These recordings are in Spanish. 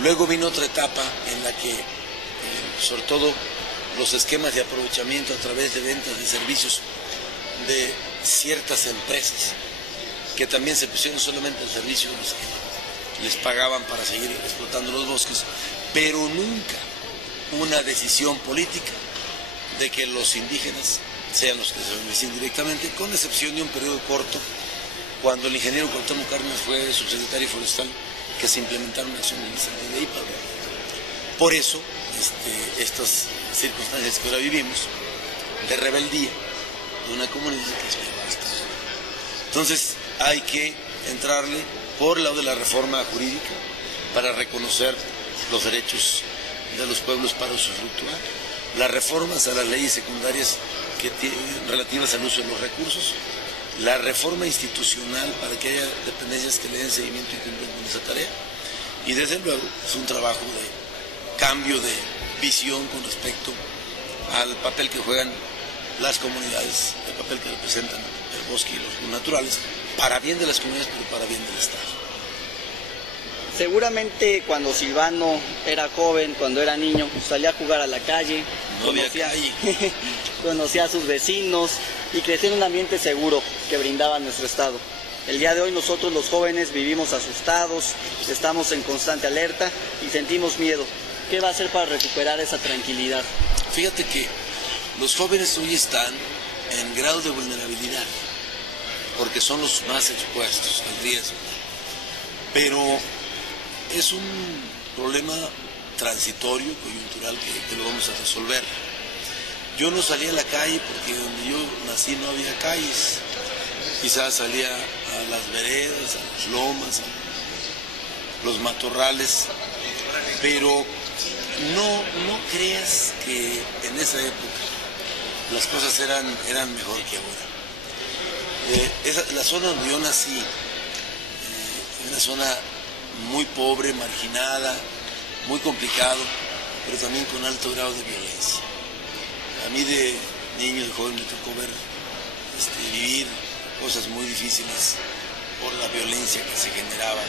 Luego vino otra etapa en la que, sobre todo, los esquemas de aprovechamiento a través de ventas de servicios de ciertas empresas, que también se pusieron solamente al servicio de los que les pagaban para seguir explotando los bosques, pero nunca una decisión política de que los indígenas sean los que se beneficien directamente, con excepción de un periodo corto, cuando el ingeniero Cuauhtémoc Cárdenas fue subsecretario forestal, que se implementaron acciones en el sentido de IPA. Por eso, estas circunstancias que ahora vivimos, de rebeldía, de una comunidad que es basta. Entonces, hay que entrarle por el lado de la reforma jurídica para reconocer los derechos de los pueblos para usufructuar, las reformas a las leyes secundarias relativas al uso de los recursos, la reforma institucional para que haya dependencias que le den seguimiento y cumplan con esa tarea, y desde luego es un trabajo de cambio de visión con respecto al papel que juegan las comunidades, el papel que representan el bosque y los recursos naturales, para bien de las comunidades, pero para bien del Estado. Seguramente cuando Silvano era joven, cuando era niño, salía a jugar a la calle, conocía a sus vecinos y creció en un ambiente seguro que brindaba nuestro Estado. El día de hoy nosotros los jóvenes vivimos asustados, estamos en constante alerta y sentimos miedo. ¿Qué va a hacer para recuperar esa tranquilidad? Fíjate que los jóvenes hoy están en grado de vulnerabilidad, porque son los más expuestos al riesgo. Pero es un problema transitorio, coyuntural, que lo vamos a resolver. Yo no salía a la calle porque donde yo nací no había calles. Quizás salía a las veredas, a las lomas, a los matorrales, pero no creas que en esa época las cosas eran mejor que ahora. La zona donde yo nací, una zona muy pobre, marginada, muy complicado, pero también con alto grado de violencia. A mí de niño, de joven, me tocó ver, vivir cosas muy difíciles por la violencia que se generaba,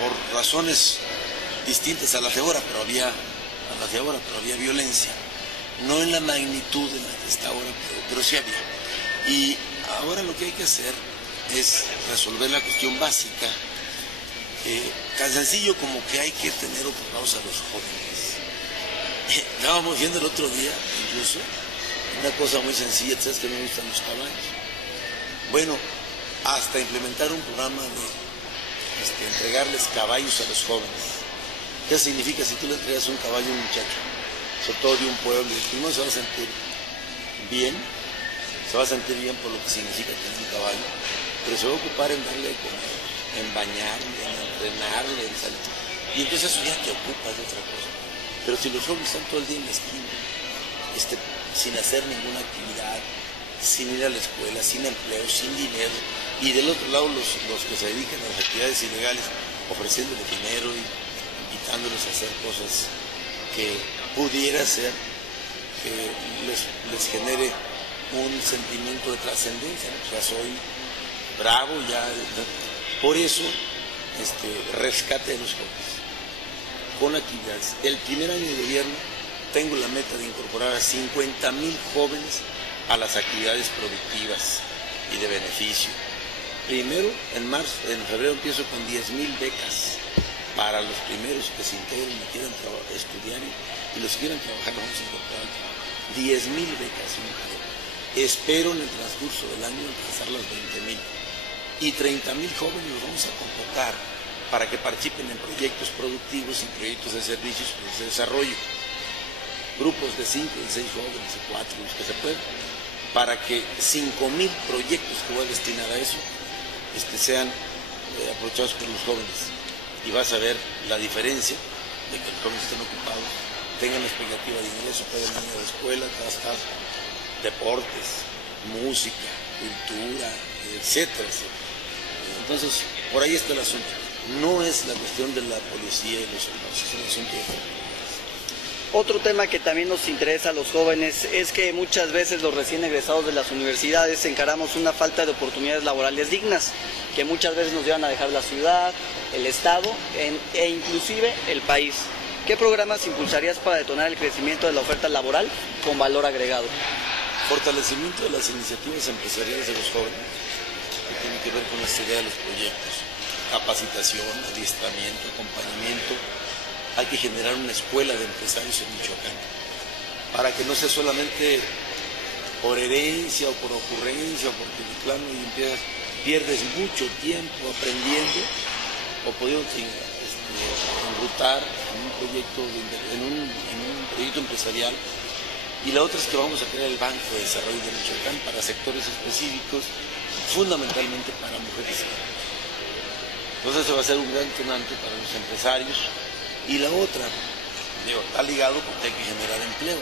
por razones distintas a las de ahora, pero había violencia, no en la magnitud en la que está ahora, pero sí había. Y ahora lo que hay que hacer es resolver la cuestión básica, tan sencillo como que hay que tener ocupados a los jóvenes. Estábamos viendo el otro día, incluso, una cosa muy sencilla, ¿sabes que me gustan los caballos? Bueno, hasta implementar un programa de entregarles caballos a los jóvenes. ¿Qué significa si tú le entregas un caballo a un muchacho, sobre todo de un pueblo? El primero se va a sentir bien por lo que significa tener un caballo, pero se va a ocupar en darle de comer, en bañarle, en entrenarle, en salir. Y entonces eso ya te ocupas de otra cosa. Pero si los jóvenes están todo el día en la esquina, sin hacer ninguna actividad, sin ir a la escuela, sin empleo, sin dinero, y del otro lado los que se dedican a las actividades ilegales, ofreciéndoles dinero y invitándolos a hacer cosas que pudiera ser que les genere un sentimiento de trascendencia, ¿no? O sea, soy bravo ya. Por eso, rescate de los jóvenes con actividades. El primer año de gobierno tengo la meta de incorporar a 50,000 jóvenes a las actividades productivas y de beneficio. Primero, en febrero empiezo con 10,000 becas para los primeros que se integren y quieran estudiar y los que quieran trabajar, vamos a incorporar 10,000 becas. Espero en el transcurso del año alcanzar las 20,000 y 30,000 jóvenes los vamos a convocar para que participen en proyectos productivos y proyectos de servicios de desarrollo. Grupos de 5, de 6 jóvenes, de 4, los que se puedan, para que 5,000 proyectos que voy a destinar a eso sean aprovechados por los jóvenes. Y vas a ver la diferencia de que los jóvenes estén ocupados, tengan la expectativa de ingreso, pueden ir a la escuela, trabajar, deportes, música, cultura, etcétera, etcétera. Entonces, por ahí está el asunto. No es la cuestión de la policía y los soldados, es un asunto de comunidades. Otro tema que también nos interesa a los jóvenes es que muchas veces los recién egresados de las universidades encaramos una falta de oportunidades laborales dignas, que muchas veces nos llevan a dejar la ciudad, el estado e inclusive el país. ¿Qué programas impulsarías para detonar el crecimiento de la oferta laboral con valor agregado? Fortalecimiento de las iniciativas empresariales de los jóvenes, que tienen que ver con esta idea de los proyectos, capacitación, adiestramiento, acompañamiento. Hay que generar una escuela de empresarios en Michoacán, para que no sea solamente por herencia o por ocurrencia o porque de plano pierdes mucho tiempo aprendiendo o pudiendo enrutar en un proyecto empresarial. Y la otra es que vamos a crear el Banco de Desarrollo de Michoacán para sectores específicos, fundamentalmente para mujeres. Entonces eso va a ser un gran detonante para los empresarios. Y la otra, está ligado porque hay que generar empleo.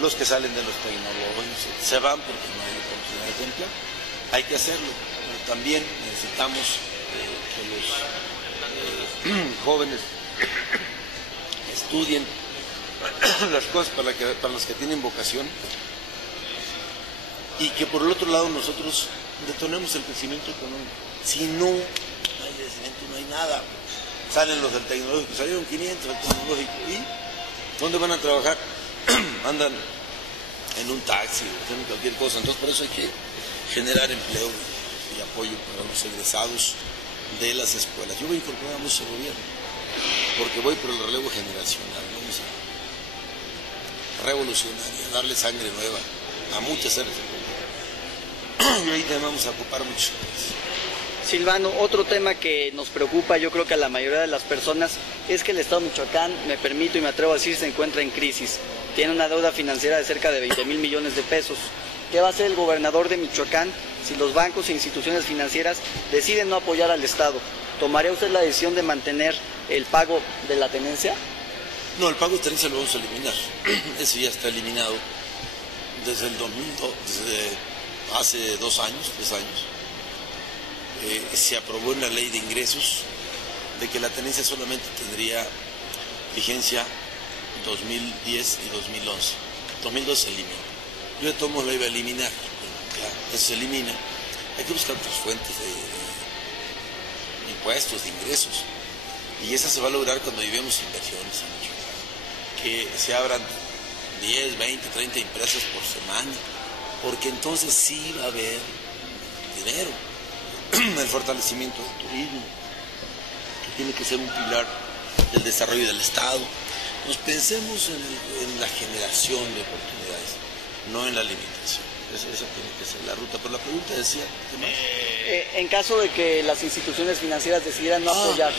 Los que salen de los tecnológicos se van porque no hay oportunidades de empleo. Hay que hacerlo, pero también necesitamos que los jóvenes estudien las cosas para los que tienen vocación, y que por el otro lado nosotros detonemos el crecimiento económico. Si no hay crecimiento, no hay nada. Salen los del tecnológico, salieron 500 del tecnológico, ¿y dónde van a trabajar? Andan en un taxi o haciendo cualquier cosa. Entonces por eso hay que generar empleo y apoyo para los egresados de las escuelas. Yo voy a incorporar mucho al gobierno, porque voy por el relevo generacional, vamos a revolucionar y a darle sangre nueva a muchas áreas de gobierno. Y ahí también vamos a ocupar muchos cosas. Silvano, otro tema que nos preocupa, yo creo que a la mayoría de las personas, es que el Estado de Michoacán, me permito y me atrevo a decir, se encuentra en crisis. Tiene una deuda financiera de cerca de 20,000 millones de pesos. ¿Qué va a hacer el gobernador de Michoacán si los bancos e instituciones financieras deciden no apoyar al Estado? ¿Tomaría usted la decisión de mantener el pago de la tenencia? No, el pago de tenencia lo vamos a eliminar. Eso ya está eliminado desde el 2002, desde hace 2 años, 3 años. Se aprobó en la ley de ingresos de que la tenencia solamente tendría vigencia 2010 y 2011. 2012 se eliminó. Yo de todos modos lo iba a eliminar, ya, eso se elimina. Hay que buscar otras fuentes de impuestos, de ingresos, y esa se va a lograr cuando llevemos inversiones en Michoacán, que se abran 10, 20, 30 empresas por semana, porque entonces sí va a haber dinero. El fortalecimiento del turismo, que tiene que ser un pilar del desarrollo del Estado. Nos pensemos en la generación de oportunidades, no en la limitación. Esa tiene que ser la ruta. Pero la pregunta decía, ¿qué más? En caso de que las instituciones financieras decidieran no apoyar.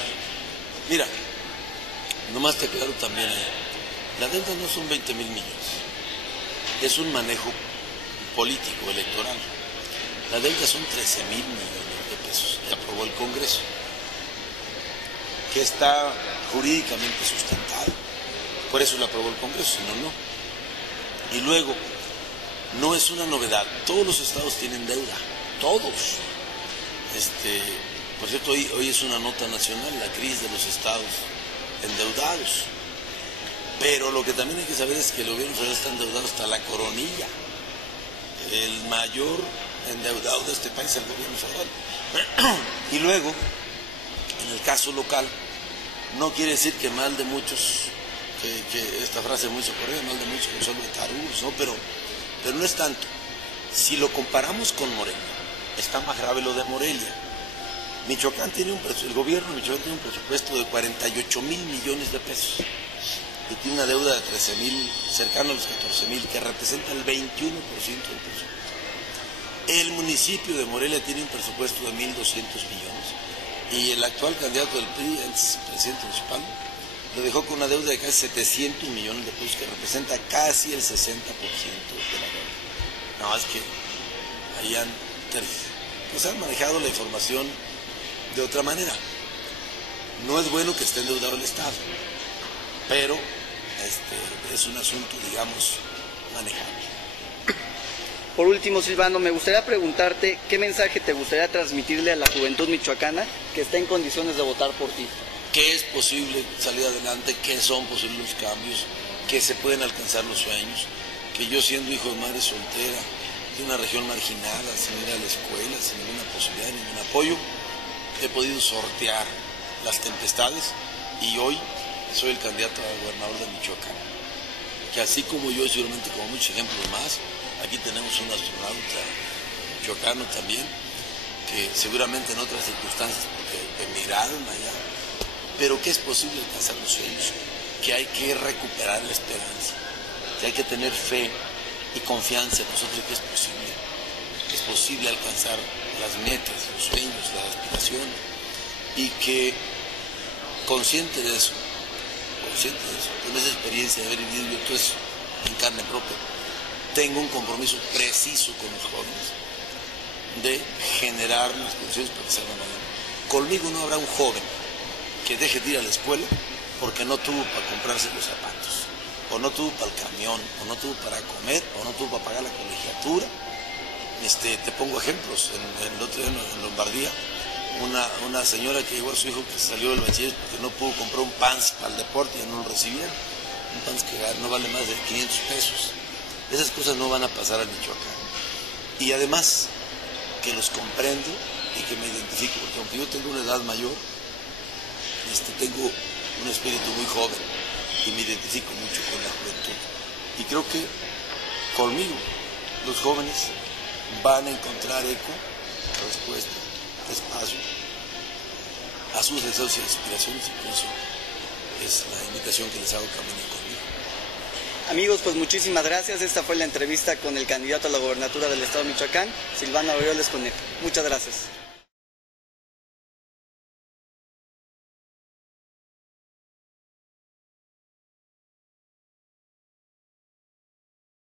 Mira, nomás te aclaro también, la deuda no son 20,000 millones, es un manejo político, electoral. La deuda son 13,000 millones de pesos, que aprobó el Congreso, que está jurídicamente sustentado. Por eso lo aprobó el Congreso, si no, no. Y luego, no es una novedad, todos los estados tienen deuda, todos. Por cierto, hoy es una nota nacional, la crisis de los estados endeudados. Pero lo que también hay que saber es que el gobierno federal está endeudado hasta la coronilla. El mayor endeudado de este país es el gobierno federal. Y luego, en el caso local, no quiere decir que mal de muchos, que esta frase es muy socorrida, mal de muchos que son tarugos, ¿no? Pero no es tanto. Si lo comparamos con Morelia, está más grave lo de Morelia. Michoacán tiene el gobierno de Michoacán tiene un presupuesto de 48,000 millones de pesos y tiene una deuda de 13,000, cercano a los 14,000, que representa el 21% del presupuesto. El municipio de Morelia tiene un presupuesto de 1,200 millones y el actual candidato del PRI, el presidente municipal, lo dejó con una deuda de casi 700 millones de pesos, que representa casi el 60% de la deuda. No, es que ahí han manejado la información de otra manera. No es bueno que esté endeudado el Estado, pero es un asunto, digamos, manejable. Por último, Silvano, me gustaría preguntarte qué mensaje te gustaría transmitirle a la juventud michoacana que está en condiciones de votar por ti. Que es posible salir adelante, que son posibles los cambios, que se pueden alcanzar los sueños, que yo siendo hijo de madre soltera, de una región marginada, sin ir a la escuela, sin ninguna posibilidad, ningún apoyo, he podido sortear las tempestades y hoy soy el candidato a gobernador de Michoacán. Que así como yo, seguramente como muchos ejemplos más, aquí tenemos un astronauta michoacano también, que seguramente en otras circunstancias, porque emigraron allá, pero que es posible alcanzar los sueños, que hay que recuperar la esperanza, que hay que tener fe y confianza en nosotros que es posible alcanzar las metas, los sueños, las aspiraciones, y que consciente de eso, con esa experiencia de haber vivido yo todo eso en carne propia, tengo un compromiso preciso con los jóvenes de generar las condiciones para que salgan mañana. Conmigo no habrá un joven que deje de ir a la escuela porque no tuvo para comprarse los zapatos, o no tuvo para el camión, o no tuvo para comer, o no tuvo para pagar la colegiatura. Te pongo ejemplos. El otro día en Lombardía, una señora que llevó a su hijo que salió del bachiller porque no pudo comprar un pants para el deporte y no lo recibieron. Un pants que no vale más de 500 pesos. Esas cosas no van a pasar al Michoacán. Y además, que los comprendo y que me identifico, porque aunque yo tengo una edad mayor, tengo un espíritu muy joven y me identifico mucho con la juventud. Y creo que conmigo los jóvenes van a encontrar eco, respuesta, espacio a sus deseos y aspiraciones, y por eso es la invitación que les hago que caminen conmigo. Amigos, pues muchísimas gracias. Esta fue la entrevista con el candidato a la gobernatura del estado de Michoacán, Silvano Aureoles Conejo. Muchas gracias.